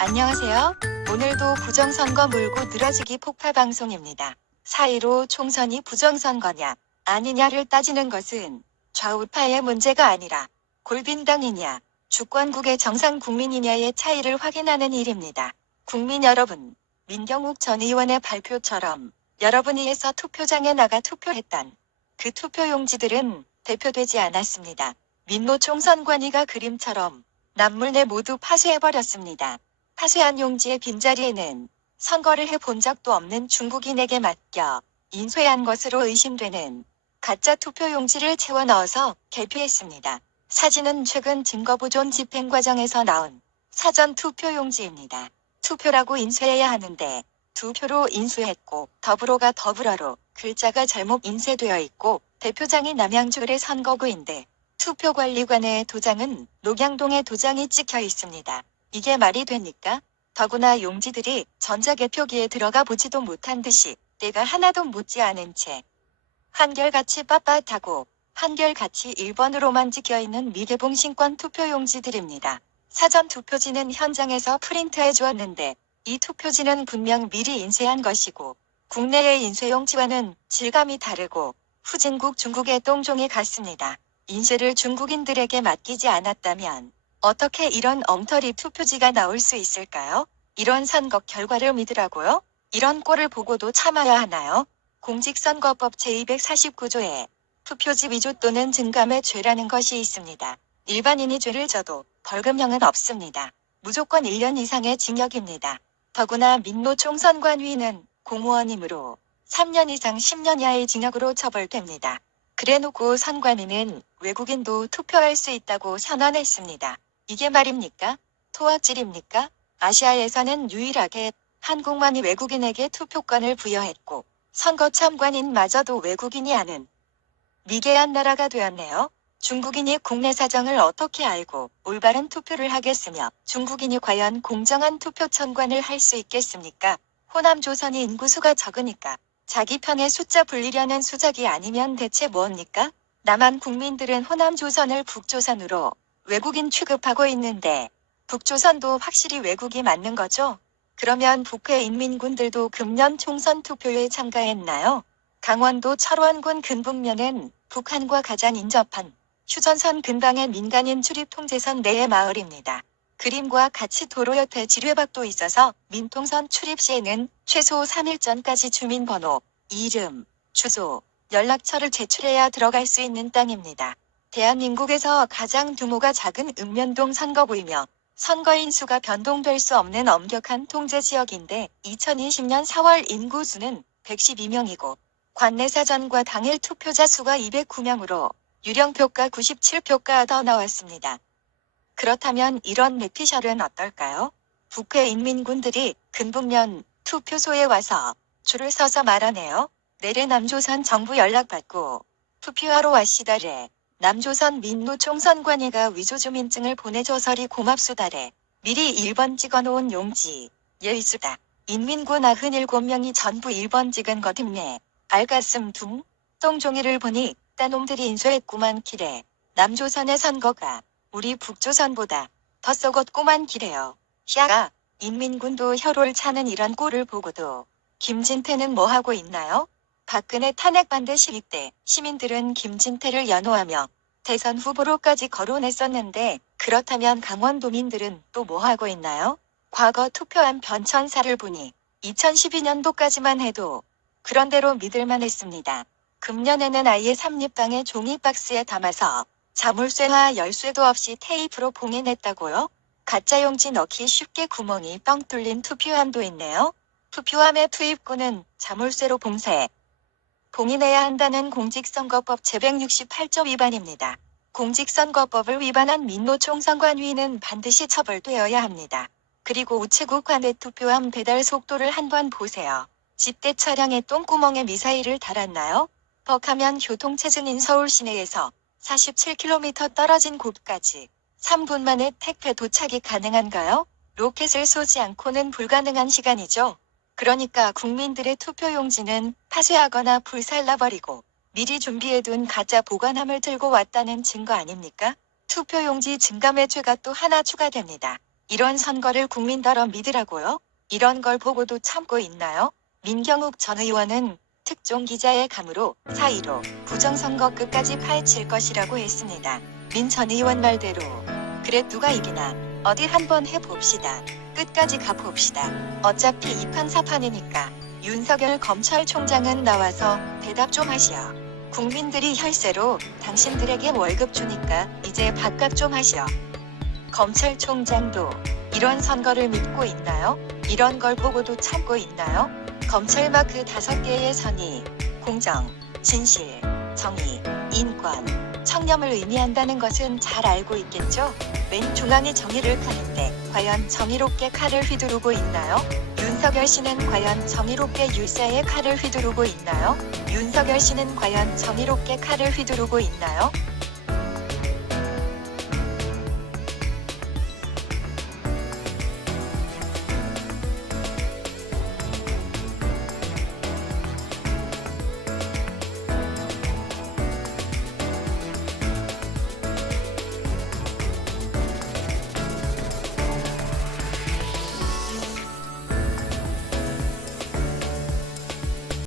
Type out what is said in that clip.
안녕하세요. 오늘도 부정선거 물고 늘어지기 폭파 방송입니다. 4.15 총선이 부정선거냐, 아니냐를 따지는 것은 좌우파의 문제가 아니라 골빈당이냐, 주권국의 정상 국민이냐의 차이를 확인하는 일입니다. 국민 여러분, 민경욱 전 의원의 발표처럼 여러분이 해서 투표장에 나가 투표했던 그 투표용지들은 대표되지 않았습니다. 민노 총선관위가 그림처럼 남물내 모두 파쇄해버렸습니다. 파쇄한 용지의 빈자리에는 선거를 해본 적도 없는 중국인에게 맡겨 인쇄한 것으로 의심되는 가짜 투표용지를 채워 넣어서 개표했습니다. 사진은 최근 증거보존 집행 과정에서 나온 사전 투표용지입니다. 투표라고 인쇄해야 하는데 투표로 인수했고 더불어가 더불어로 글자가 잘못 인쇄되어 있고 대표장이 남양주의 선거구인데 투표관리관의 도장은 녹양동의 도장이 찍혀 있습니다. 이게 말이 됩니까? 더구나 용지들이 전자개표기에 들어가 보지도 못한 듯이 때가 하나도 묻지 않은 채 한결같이 빳빳하고 한결같이 1번으로만 찍혀있는 미개봉 신권 투표용지들입니다. 사전 투표지는 현장에서 프린트해 주었는데 이 투표지는 분명 미리 인쇄한 것이고 국내의 인쇄용지와는 질감이 다르고 후진국 중국의 똥종이 같습니다. 인쇄를 중국인들에게 맡기지 않았다면 어떻게 이런 엉터리 투표지가 나올 수 있을까요? 이런 선거 결과를 믿으라고요? 이런 꼴을 보고도 참아야 하나요? 공직선거법 제249조에 투표지 위조 또는 증감의 죄라는 것이 있습니다. 일반인이 죄를 져도 벌금형은 없습니다. 무조건 1년 이상의 징역입니다. 더구나 민노 총선관위는 공무원이므로 3년 이상 10년 이하의 징역으로 처벌됩니다. 그래놓고 선관위는 외국인도 투표할 수 있다고 선언했습니다. 이게 말입니까? 토악질입니까? 아시아에서는 유일하게 한국만이 외국인에게 투표권을 부여했고 선거 참관인마저도 외국인이 아는 미개한 나라가 되었네요. 중국인이 국내 사정을 어떻게 알고 올바른 투표를 하겠으며 중국인이 과연 공정한 투표 참관을 할 수 있겠습니까? 호남조선이 인구수가 적으니까 자기 편의 숫자 불리려는 수작이 아니면 대체 뭡니까? 남한 국민들은 호남조선을 북조선으로 외국인 취급하고 있는데 북조선도 확실히 외국이 맞는 거죠? 그러면 북해 인민군들도 금년 총선 투표에 참가했나요? 강원도 철원군 근북면은 북한과 가장 인접한 휴전선 근방의 민간인 출입 통제선 내의 마을입니다. 그림과 같이 도로 옆에 지뢰박도 있어서 민통선 출입 시에는 최소 3일 전까지 주민번호, 이름, 주소, 연락처를 제출해야 들어갈 수 있는 땅입니다. 대한민국에서 가장 규모가 작은 읍면동 선거구이며 선거인 수가 변동될 수 없는 엄격한 통제지역인데 2020년 4월 인구수는 112명이고 관내 사전과 당일 투표자 수가 209명으로 유령표가 97표가 더 나왔습니다. 그렇다면 이런 뇌피셜은 어떨까요? 북해 인민군들이 근북면 투표소에 와서 줄을 서서 말하네요. 내래 남조선 정부 연락받고 투표하러 왔시다래. 남조선 민노 총선관위가 위조주민증을 보내줘서리 고맙수다래. 미리 1번 찍어놓은 용지. 예의수다. 인민군 97명이 전부 1번 찍은 거듬네. 알가슴 둥. 똥종이를 보니 따놈들이 인쇄했구만 기래. 남조선의 선거가 우리 북조선보다 더 썩었구만 기래요. 샤가. 인민군도 혀를 차는 이런 꼴을 보고도 김진태는 뭐하고 있나요? 박근혜 탄핵 반대 시위 때 시민들은 김진태를 연호하며 대선 후보로까지 거론했었는데 그렇다면 강원도민들은 또 뭐하고 있나요? 과거 투표한 변천사를 보니 2012년도까지만 해도 그런대로 믿을만 했습니다. 금년에는 아예 삼립방에 종이박스에 담아서 자물쇠와 열쇠도 없이 테이프로 봉인했다고요? 가짜용지 넣기 쉽게 구멍이 뻥 뚫린 투표함도 있네요. 투표함의 투입구는 자물쇠로 봉인해야 한다는 공직선거법 제168조 위반입니다. 공직선거법을 위반한 민노 총선관위는 반드시 처벌되어야 합니다. 그리고 우체국 관내 투표함 배달 속도를 한번 보세요. 집대 차량에 똥구멍에 미사일을 달았나요? 벅하면 교통체증인 서울 시내에서 47km 떨어진 곳까지 3분 만에 택배 도착이 가능한가요? 로켓을 쏘지 않고는 불가능한 시간이죠. 그러니까 국민들의 투표용지는 파쇄하거나 불살라버리고 미리 준비해둔 가짜 보관함을 들고 왔다는 증거 아닙니까? 투표용지 증감의 죄가 또 하나 추가됩니다. 이런 선거를 국민더러 믿으라고요? 이런 걸 보고도 참고 있나요? 민경욱 전 의원은 특종 기자의 감으로 4.15 부정선거 끝까지 파헤칠 것이라고 했습니다. 민 전 의원 말대로 그래 누가 이기나 어디 한번 해봅시다. 끝까지 가봅시다. 어차피 이판사판이니까 윤석열 검찰총장은 나와서 대답 좀 하시오. 국민들이 혈세로 당신들에게 월급 주니까 이제 밥값 좀 하시오. 검찰총장도 이런 선거를 믿고 있나요? 이런 걸 보고도 참고 있나요? 검찰 마크 5개의 선이 공정, 진실, 정의, 인권, 청렴을 의미한다는 것은 잘 알고 있겠죠? 맨 중앙에 정의를 켜는데 과연 정의롭게 칼을 휘두르고 있나요? 윤석열 씨는 과연 정의롭게 율사의 칼을 휘두르고 있나요? 윤석열 씨는 과연 정의롭게 칼을 휘두르고 있나요?